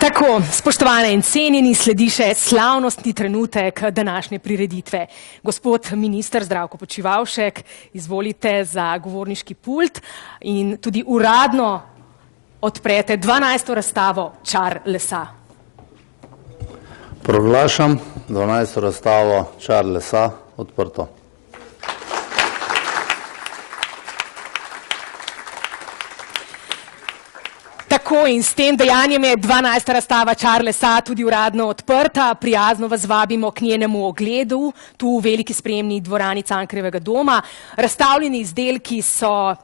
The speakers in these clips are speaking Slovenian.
Tako, spoštovane in cenjeni, sledi še slavnostni trenutek današnje prireditve. Gospod minister Zdravko Počivalšek, izvolite za govorniški pult in tudi uradno odprete 12. razstavo Čar lesa. Proglašam 12. razstavo Čar lesa odprto. Tako in s tem dejanjem je 12. razstava Čar lesa tudi uradno odprta. Prijazno vas vabimo k njenemu ogledu, tu v veliki sprejemni dvorani Cankarjevega doma. Razstavljeni izdelki so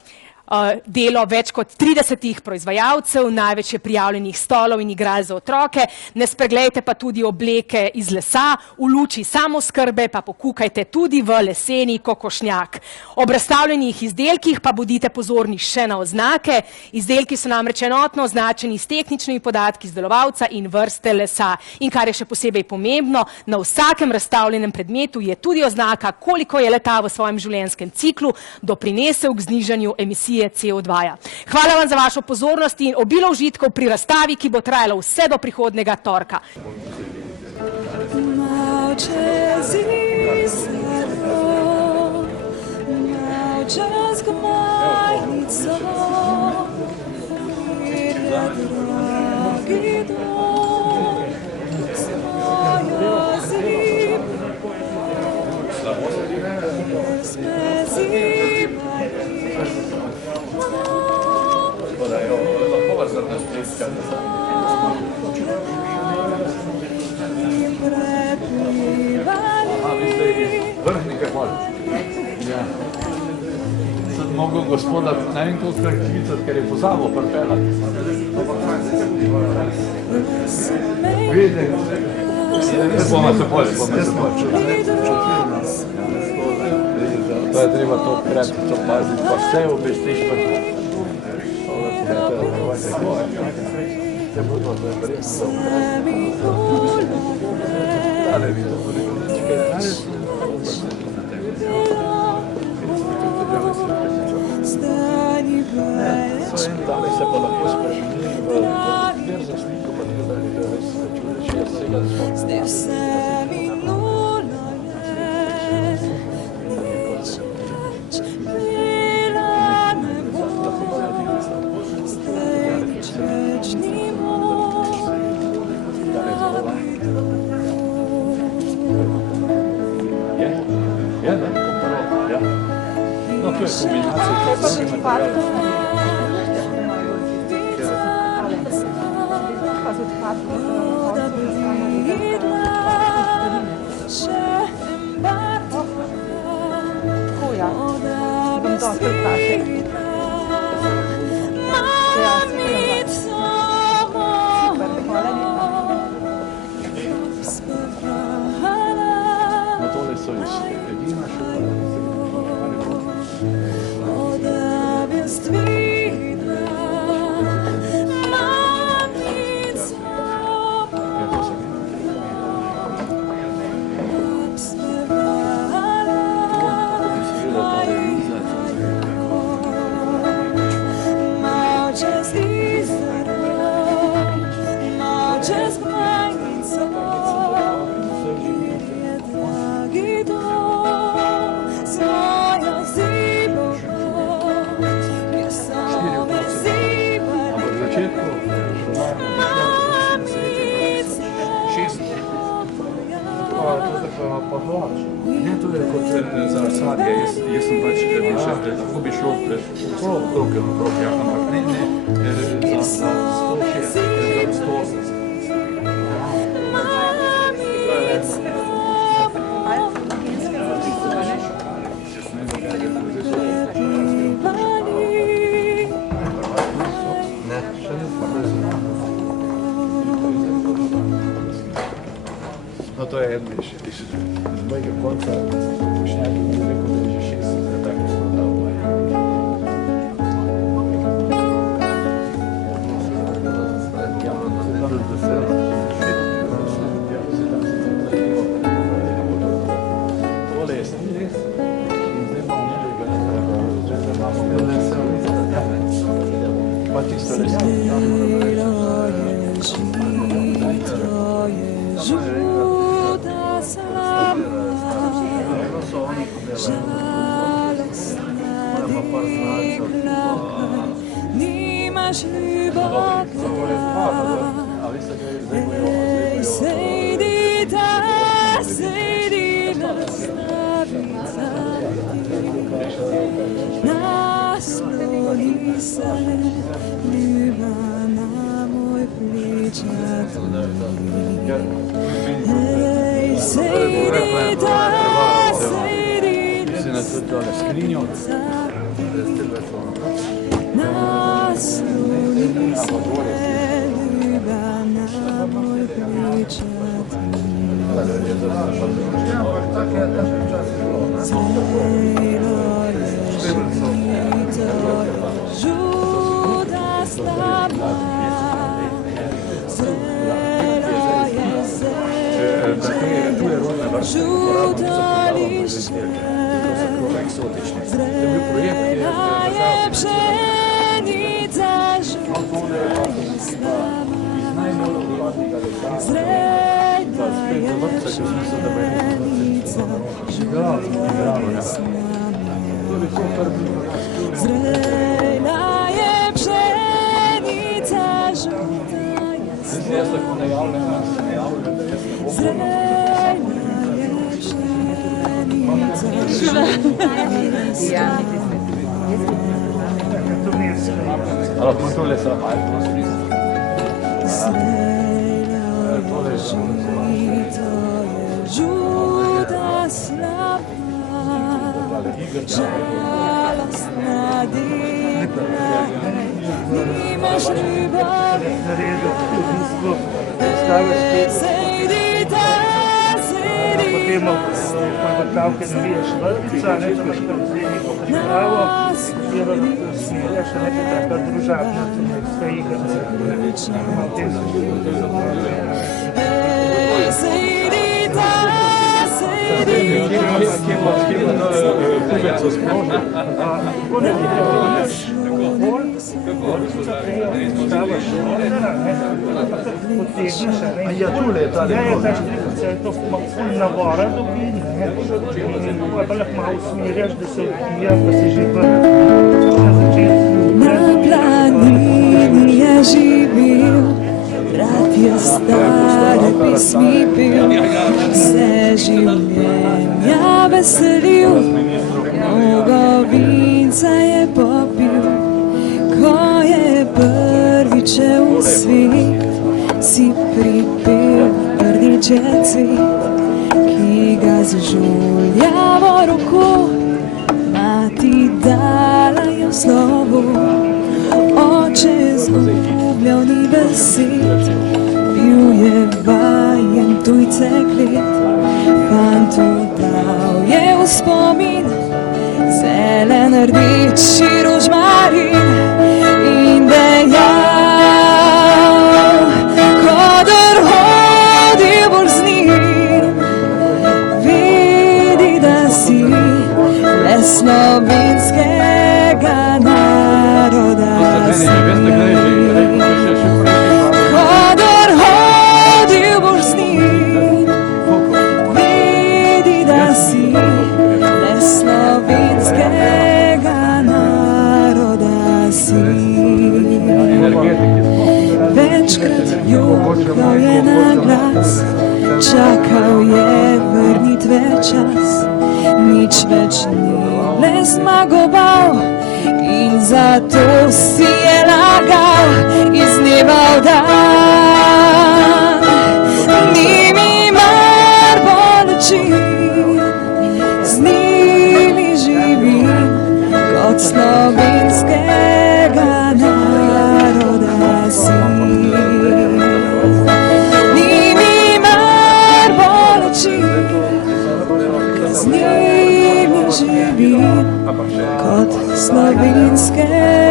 delo več kot 30 proizvajalcev, največ je prijavljenih stolov in igral za otroke. Ne spreglejte pa tudi obleke iz lesa, v luči samooskrbe pa pokukajte tudi v leseni kokošnjak. Ob razstavljenih izdelkih pa bodite pozorni še na oznake. Izdelki so namreč enotno označeni s tehničnimi podatki izdelovalca in vrste lesa. In kar je še posebej pomembno, na vsakem razstavljenem predmetu je tudi oznaka, koliko je leta v svojem življenjskem ciklu doprinesel k znižanju emisije CO2. Hvala vam za vašo pozornost in obilo užitkov pri razstavi, ki bo trajala vse do prihodnjega torka. Vrhnike bolj. Sem mogel gospoda ne vem koliko klicati, ker je pozabil pripeljati. Vidite, bomo se bolj. To je treba to krepko paziti, pa vse obestiš vrhu. Dali se pa lahko spremenili v odbir za sliko, pa tudi dali, da res čudeč je vsega No, to je kombinacija. No, tole so iz edina Ne, to je kot za sadje, jaz sem pač mišel, lahko bi šel okrog, ampak ne, za 160, za 180. No, to je eno iz mojega konca, pošnjaki bi rekel, da je že 60, da tako spodal. Tole je snili in zdaj imamo nekaj, pa tisto resno. Si na tudi dole skrinjo. Allora, tu le sai. Potem pogotavke naviješ vrtica, ne da imaš predsednik pravo, kjer smerjaš nekaj taka družabna, vse igrice. Ja, tule je ta se to ful navora dobi, in pa lahko malo usmerjaš, da se odpija, pa se že na začetku. Na planini je živel, brat je stare pesmi pil, vse življenja veselil, mnogo vinca je popil, ko je prvič v svet, si pripel rdeče cvet, ki ga zažulja v roko, mati dala je v slovo, oče zgubljal ni besed, bil je vajen tujce klet, fantu dal je v spomin, zelen rdeči rožmarin in dejal, slovenskega naroda si. Kadar hodil boš z njim, vedi, da si le slovenskega naroda si. Večkrat jokal je na glas, čakal je vrnitve čas, nič več ni le zmagoval in zato si je lagal iz dneva v dan. Ni mi mar boleči, z njimi živim kot slovenskega naroda si. Ni mi mar boleči, z njimi živim kot slovenskega